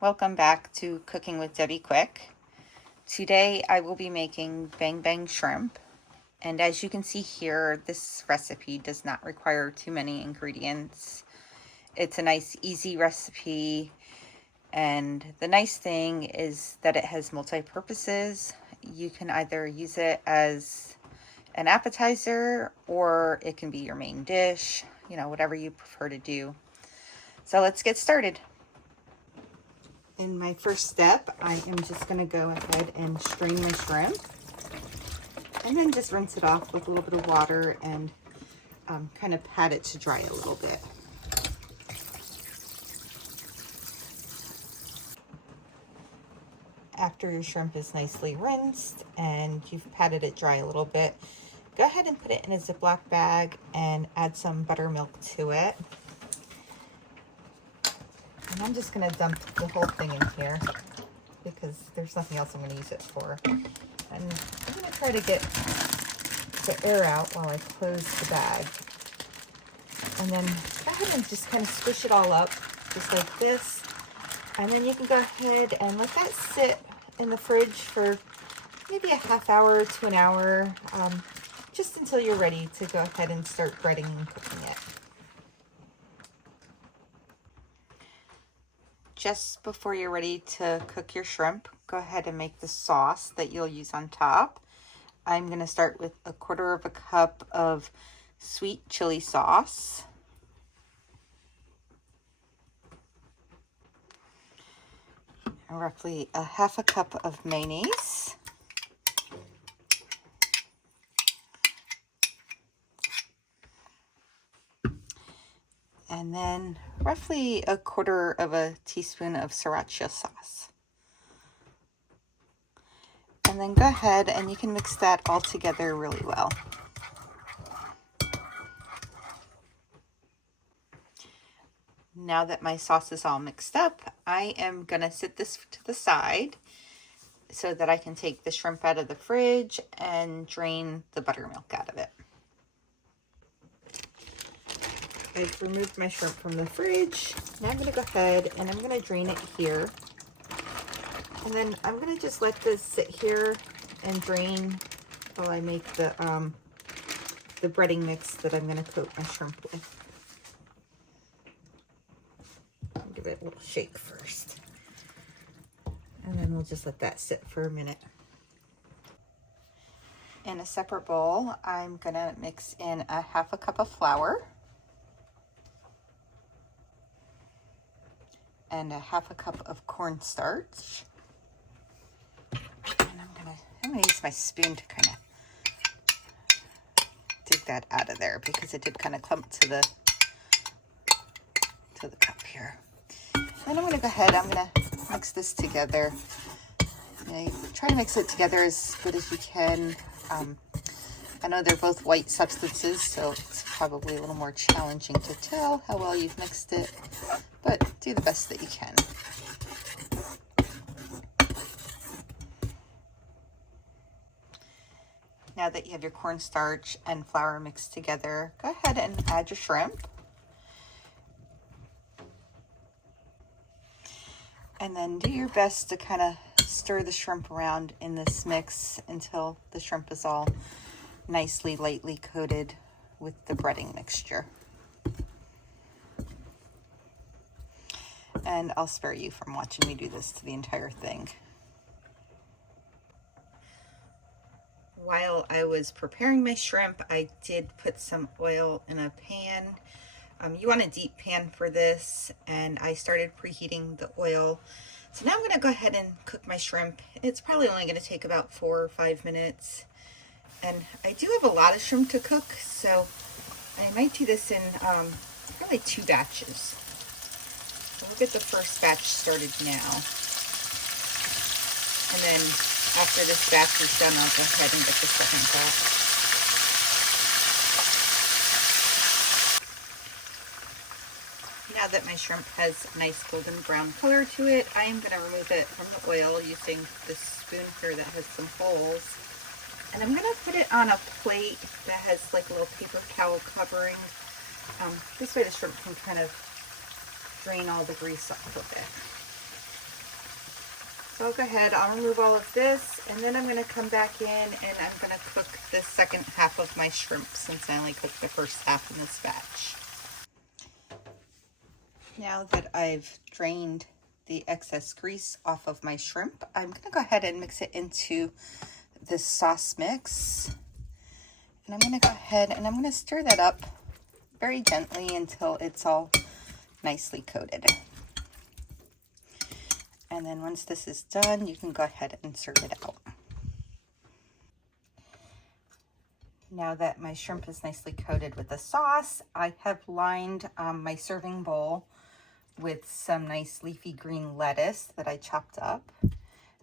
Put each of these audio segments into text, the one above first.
Welcome back to Cooking with Debbie Quick. Today I will be making bang bang shrimp, and as you can see here, this recipe does not require too many ingredients. It's a nice easy recipe, and the nice thing is that it has multi-purposes. You can either use it as an appetizer or it can be your main dish, whatever you prefer to do. So let's get started. In my first step, I am just going to go ahead and strain my shrimp and then just rinse it off with a little bit of water and kind of pat it to dry a little bit. After your shrimp is nicely rinsed and you've patted it dry a little bit, go ahead and put it in a Ziploc bag and add some buttermilk to it. And I'm just going to dump the whole thing in here because there's nothing else I'm going to use it for. And I'm going to try to get the air out while I close the bag. And then go ahead and just kind of squish it all up just like this. And then you can go ahead and let that sit in the fridge for maybe a half hour to an hour, just until you're ready to go ahead and start breading and cooking it. Just before you're ready to cook your shrimp, go ahead and make the sauce that you'll use on top. I'm going to start with 1/4 cup of sweet chili sauce. And roughly 1/2 cup of mayonnaise. And then roughly 1/4 teaspoon of sriracha sauce. And then go ahead and you can mix that all together really well. Now that my sauce is all mixed up, I am going to set this to the side so that I can take the shrimp out of the fridge and drain the buttermilk out of it. I've removed my shrimp from the fridge. Now I'm going to go ahead and I'm going to drain it here. And then I'm going to just let this sit here and drain while I make the breading mix that I'm going to coat my shrimp with. I'll give it a little shake first. And then we'll just let that sit for a minute. In a separate bowl, I'm going to mix in 1/2 cup of flour and 1/2 cup of cornstarch. And I'm gonna use my spoon to kind of dig that out of there because it did kind of clump to the cup here. Then I'm gonna go ahead, I'm gonna mix this together. Try to mix it together as good as you can. I know they're both white substances, so it's probably a little more challenging to tell how well you've mixed it, but do the best that you can. Now that you have your cornstarch and flour mixed together, go ahead and add your shrimp. And then do your best to kind of stir the shrimp around in this mix until the shrimp is all nicely lightly coated with the breading mixture. And I'll spare you from watching me do this to the entire thing. While I was preparing my shrimp, I did put some oil in a pan. You want a deep pan for this, and I started preheating the oil. So now I'm going to go ahead and cook my shrimp. It's probably only going to take about 4 or 5 minutes. And I do have a lot of shrimp to cook, so I might do this in probably 2 batches. So we'll get the first batch started now. And then after this batch is done, I'll go ahead and get the second batch. Now that my shrimp has a nice golden brown color to it, I am going to remove it from the oil using this spoon here that has some holes. And I'm going to put it on a plate that has like a little paper towel covering. This way the shrimp can kind of drain all the grease off of it. So I'll go ahead, I'll remove all of this, and then I'm going to come back in and I'm going to cook the second half of my shrimp since I only cooked the first half in this batch. Now that I've drained the excess grease off of my shrimp, I'm going to go ahead and mix it into this sauce mix. And I'm going to go ahead and I'm going to stir that up very gently until it's all nicely coated. And then once this is done, you can go ahead and serve it out. Now that my shrimp is nicely coated with the sauce, I have lined my serving bowl with some nice leafy green lettuce that I chopped up.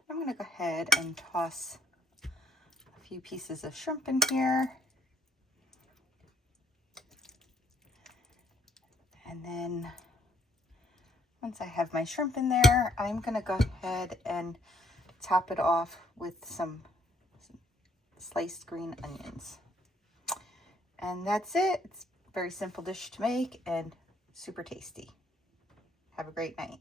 I'm going to go ahead and toss a few pieces of shrimp in here. And then once I have my shrimp in there, I'm going to go ahead and top it off with some sliced green onions. And that's it. It's a very simple dish to make and super tasty. Have a great night.